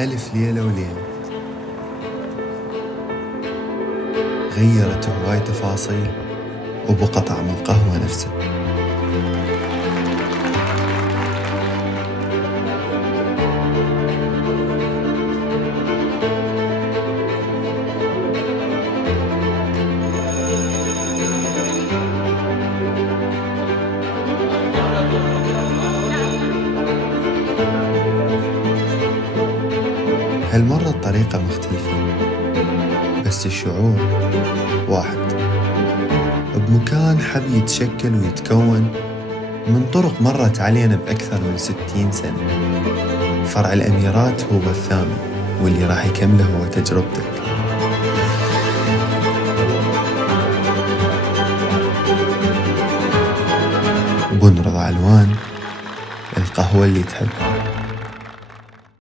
ألف ليلة وليلة غيرت هواي تفاصيل وبقى طعم القهوة نفسه. هالمرة الطريقة مختلفة بس الشعور واحد، بمكان حب يتشكل ويتكون من طرق مرت علينا بأكثر من 60 سنة. فرع الأميرات هو الثامن واللي راح يكمله هو تجربتك. بن رضا علوان، القهوة اللي تحبها.